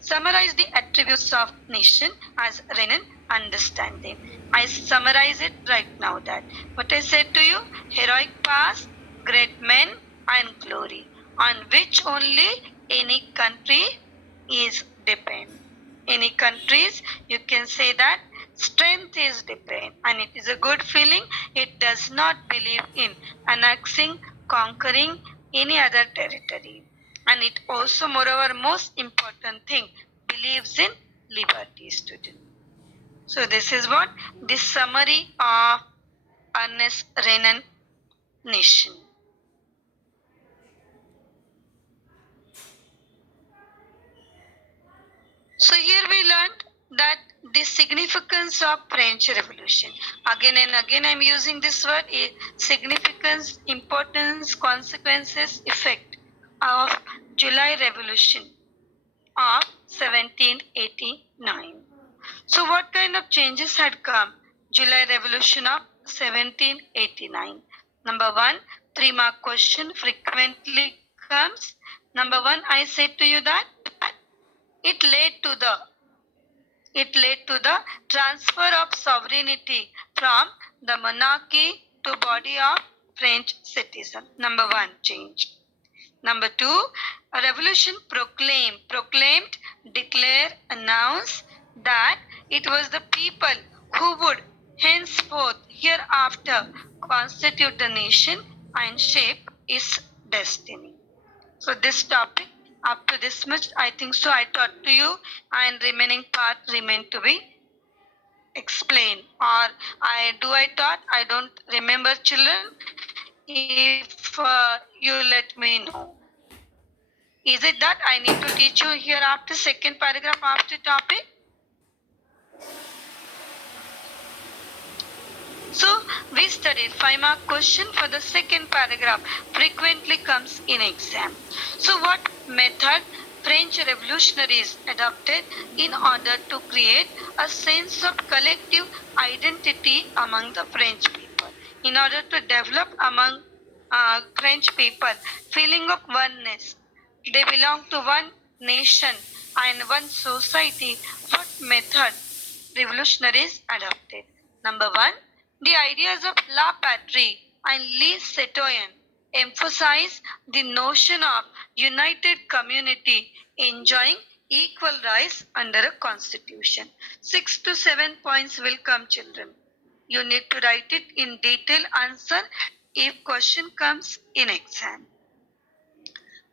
Summarize the attributes of nation as Renan understand them. I summarize it right now that what I said to you, heroic past, great men and glory, on which only any country is depend. Any countries, you can say that strength is depend and it is a good feeling. It does not believe in annexing, conquering any other territory. And it also, moreover, most important thing, believes in liberty, student. So this is what this summary of Ernest Renan nation. So here we learned that the significance of French Revolution. Again and again I'm using this word, significance, importance, consequences, effect of July Revolution of 1789. So what kind of changes had come? July Revolution of 1789. Number one, 3-mark question frequently comes. Number one, I said to you that it led to the it led to the transfer of sovereignty from the monarchy to body of French citizen. Number one, change. Number two, a revolution proclaimed, declare, announce that it was the people who would henceforth, hereafter, constitute the nation and shape its destiny. So this topic, up to this much, I think so I taught to you, and remaining part remain to be explained. Or I taught, I don't remember, children. If you let me know. Is it that I need to teach you here after second paragraph after topic? So we studied 5-mark question for the second paragraph frequently comes in exam. So what method French revolutionaries adopted in order to create a sense of collective identity among the French people, in order to develop among French people feeling of oneness. They belong to one nation and one society. What method revolutionaries adopted? Number one, the ideas of La Patrie and Le Citoyen emphasize the notion of united community enjoying equal rights under a constitution. 6 to 7 points will come, children. You need to write it in detail answer if question comes in exam.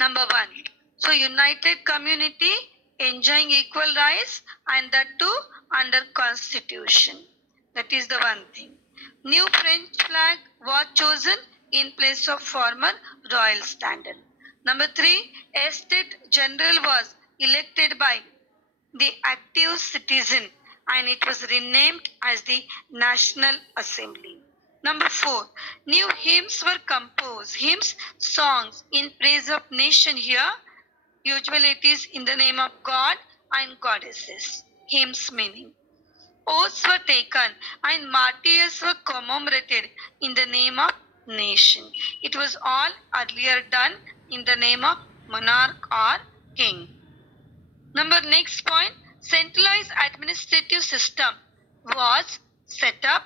Number one, so united community enjoying equal rights and that too under constitution. That is the one thing. New French flag was chosen in place of former royal standard. Number three, a state general was elected by the active citizen and it was renamed as the National Assembly. Number four, new hymns were composed. Hymns, songs in praise of nation here. Usually it is in the name of God and goddesses. Hymns meaning. Oaths were taken and martyrs were commemorated in the name of nation. It was all earlier done in the name of monarch or king. Number next point, centralized administrative system was set up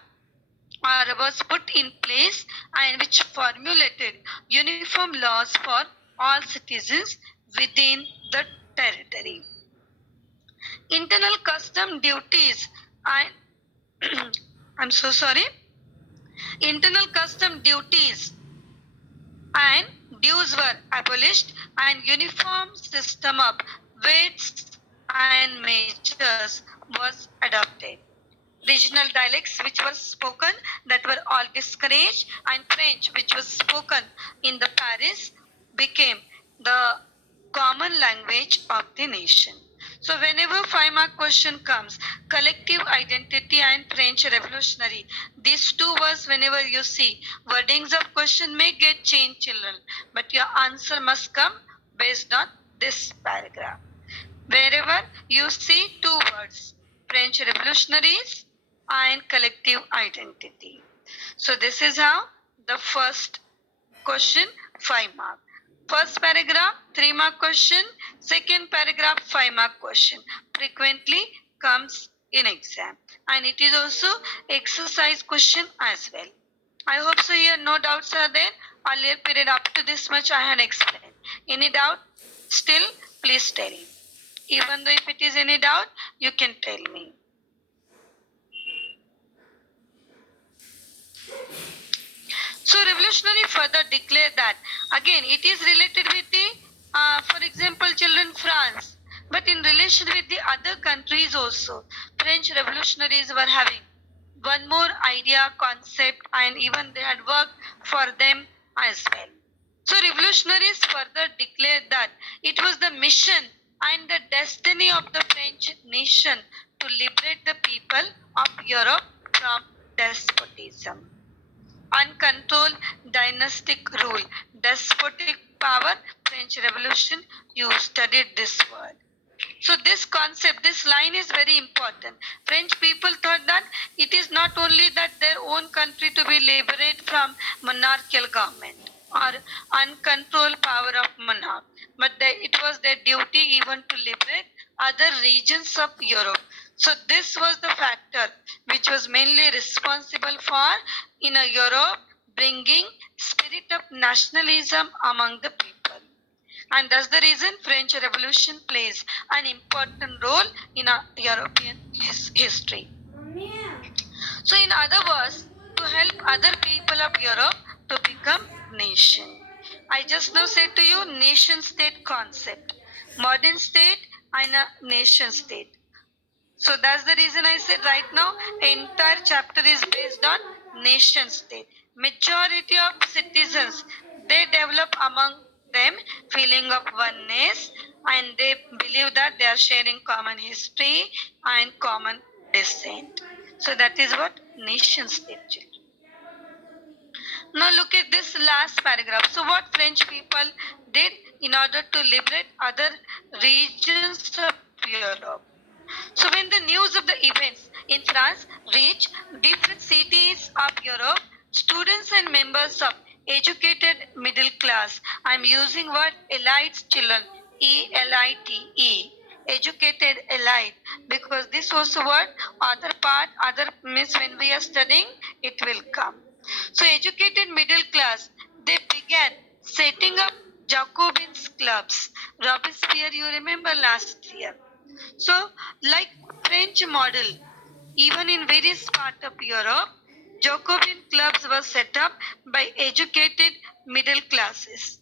or was put in place and which formulated uniform laws for all citizens within the territory. Internal custom duties and I'm so sorry. Internal custom duties and dues were abolished and uniform system of weights and measures was adopted. Regional dialects which were spoken that were all discouraged and French which was spoken in the Paris became the common language of the nation. So whenever 5-mark question comes, collective identity and French revolutionary, these two words whenever you see, wordings of question may get changed, children, but your answer must come based on this paragraph. Wherever you see two words, French revolutionaries and collective identity. So this is how the first question 5 mark. First paragraph, 3-mark question. Second paragraph, 5-mark question. Frequently comes in exam. And it is also exercise question as well. I hope so here no doubts are there. Earlier period up to this much I had explained. Any doubt? Still, please tell me. Even though if it is any doubt, you can tell me. So revolutionary further declared that, again, it is related with the, for example, children, France, but in relation with the other countries also. French revolutionaries were having one more idea, concept, and even they had worked for them as well. So revolutionaries further declared that it was the mission and the destiny of the French nation to liberate the people of Europe from despotism. Uncontrolled dynastic rule, despotic power, French Revolution, you studied this word. So this concept, this line is very important. French people thought that it is not only that their own country to be liberated from monarchical government or uncontrolled power of monarch, but it was their duty even to liberate other regions of Europe. So this was the factor which was mainly responsible for in a Europe bringing spirit of nationalism among the people. And that's the reason French Revolution plays an important role in our European history. So in other words, to help other people of Europe to become nation. I just now said to you nation state concept, modern state and a nation state. So that's the reason I said right now entire chapter is based on nation state. Majority of citizens, they develop among them feeling of oneness and they believe that they are sharing common history and common descent. So that is what nation state children. Now look at this last paragraph. So what French people did in order to liberate other regions of Europe. So when the news of the events in France reached different cities of Europe, students and members of educated middle class, I'm using word elite children, E-L-I-T-E, educated elite, because this was the word, other part, other means when we are studying, it will come. So educated middle class, they began setting up Jacobins clubs. Robespierre, you remember last year. So, like French model, even in various parts of Europe, Jacobin clubs were set up by educated middle classes.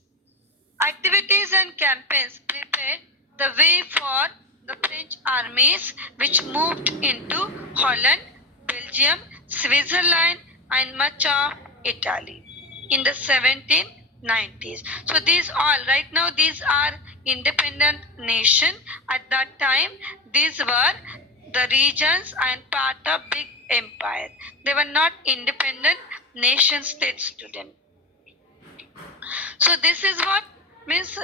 Activities and campaigns prepared the way for the French armies which moved into Holland, Belgium, Switzerland, and much of Italy in the 1790s. So these all, right now, these are independent nation. At that time, these were the regions and part of big empire. They were not independent nation state student. So this is what means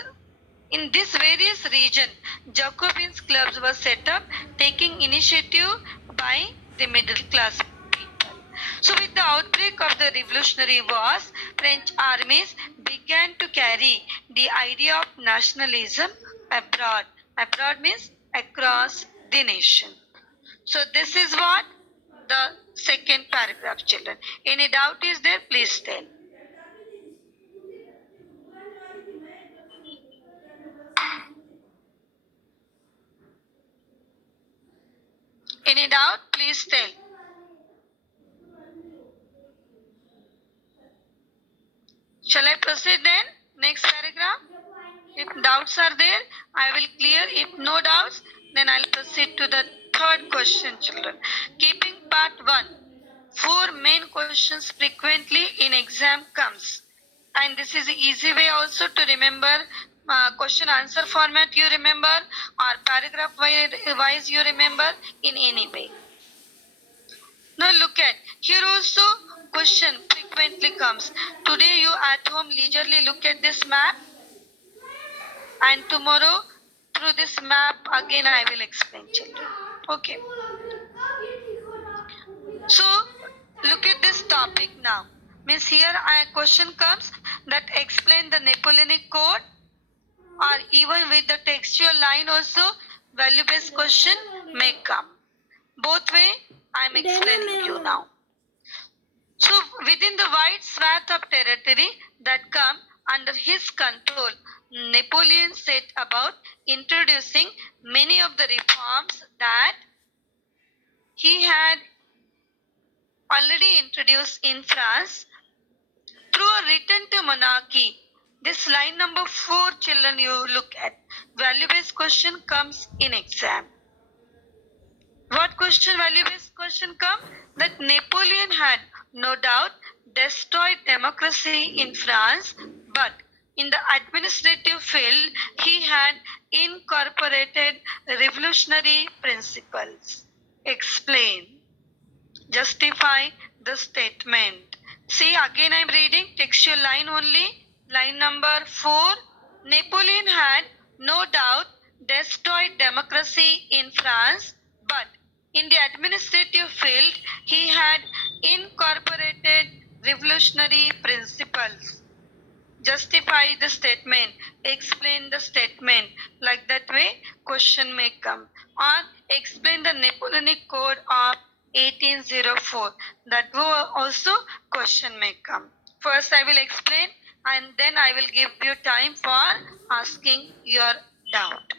in this various region, Jacobins clubs were set up, taking initiative by the middle class people. So with the outbreak of the Revolutionary Wars, French armies began to carry the idea of nationalism abroad. Abroad means across the nation. So this is what the second paragraph, children. Any doubt is there? Please tell. Any doubt? Please tell. Shall I proceed then? Next paragraph. If doubts are there, I will clear. If no doubts, then I'll proceed to the third question, children. Keeping part 1. 4 main questions frequently in exam comes. And this is an easy way also to remember question answer format you remember or paragraph wise you remember in any way. Now look at here also question frequently comes. Today you at home leisurely look at this map and tomorrow through this map again I will explain children. Okay. So look at this topic now. Means here a question comes that explain the Napoleonic Code or even with the textual line also, value-based question may come. Both way, I am explaining you now. So within the wide swath of territory that come under his control, Napoleon set about introducing many of the reforms that he had already introduced in France through a return to monarchy. This line number 4, children, you look at. Value-based question comes in exam. What question, value-based question come? That Napoleon had no doubt destroyed democracy in France, but in the administrative field, he had incorporated revolutionary principles. Explain. Justify the statement. See, again I'm reading textual line only. Line number 4. Napoleon had no doubt destroyed democracy in France, but in the administrative field, he had incorporated revolutionary principles. Justify the statement, explain the statement. Like that way, question may come. Or explain the Napoleonic Code of 1804. That way also question may come. First I will explain and then I will give you time for asking your doubt.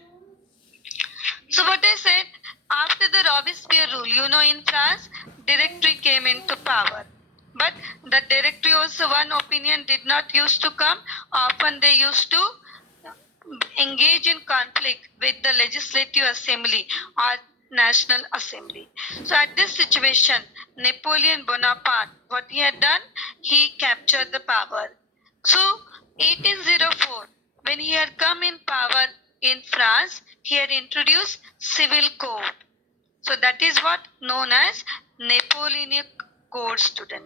So what I said, after the Robespierre rule, in France, directory came into power. But the directory also, one opinion did not used to come. Often they used to engage in conflict with the legislative assembly or national assembly. So at this situation, Napoleon Bonaparte, what he had done, he captured the power. So 1804, when he had come in power in France, he had introduced civil code. So that is what known as Napoleonic Code, student.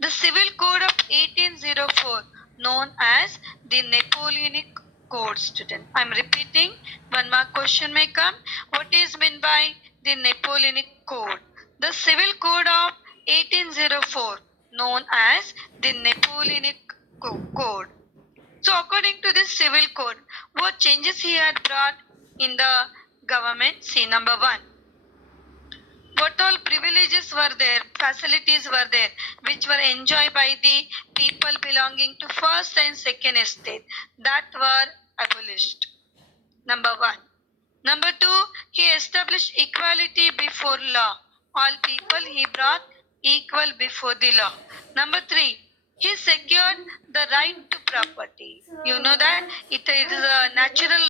The Civil Code of 1804 known as the Napoleonic Code, student. I am repeating, one more question may come. What is meant by the Napoleonic Code? The Civil Code of 1804 known as the Napoleonic Code. So according to this civil code, what changes he had brought in the government? See, number 1. What all privileges were there, facilities were there, which were enjoyed by the people belonging to first and second estate, that were abolished. Number 1. Number 2, he established equality before law. All people he brought equal before the law. Number 3, he secured the right to property. You know that it is a natural